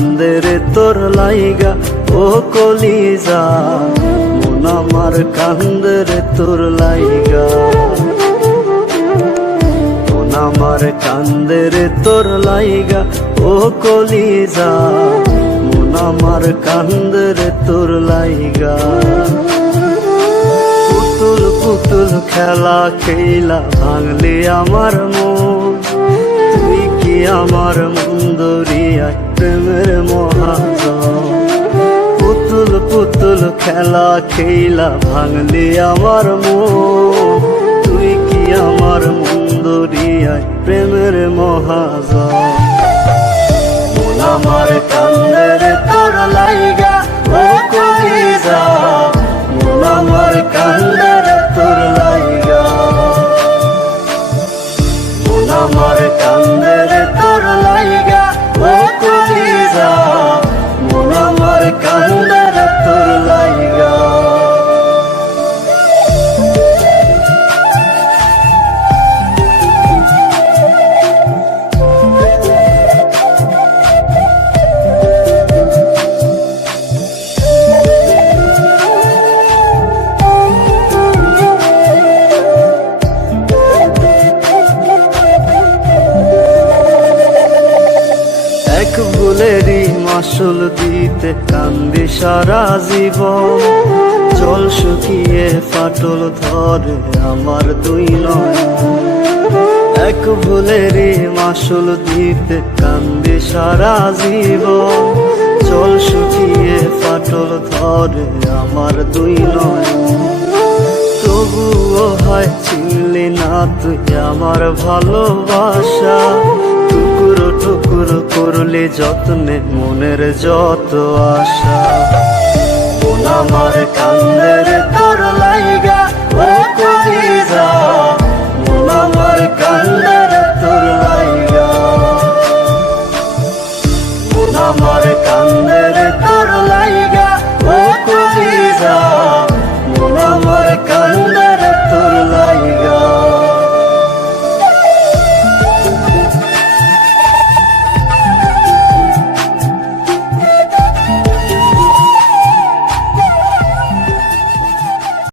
কান্দে রে তোর লাইগা ও কলিজা, মন আমার কান্দে রে তোর লাইগা। মন আমার কান্দে রে তোর লাইগা ও কলিজা, মন আমার কান্দে রে তোর লাইগা। পুতুল পুতুল খেলা খেলা ভাঙলি আমার মন, তুই কি আমার মন দরিয়ায় প্রেমের মহাজন। পুতুল পুতুল খেলা খেলা ভাঙলি আমার মন, তুই কি আমার মন দরিয়ায় প্রেমের মহাজন। মন আমার কান্দে রে তোর লাইগা ও কলিজা, মন আমার কান্দে রে তোর লাইগা। মন আমার কান্দে রে তোর লাইগা ও কলিজা, মন আমার কান্দে রে তোর লাইগা। এক ভুলেরই মাসুল দিতে কান্দি সারা জীবন, জল শুকিয়ে ফাটল ধরে আমার দুই নয়ন। এক ভুলেরই মাসুল দিতে কান্দি সারা জীবন, জল শুকিয়ে ফাটল ধরে আমার দুই নয়ন। তবুও হয় চিনলি না তুই আমার ভালোবাসা, টুকরো টুকরো করলে যত্নে মনের যত আশা। মন আমার কান্দে রে তোর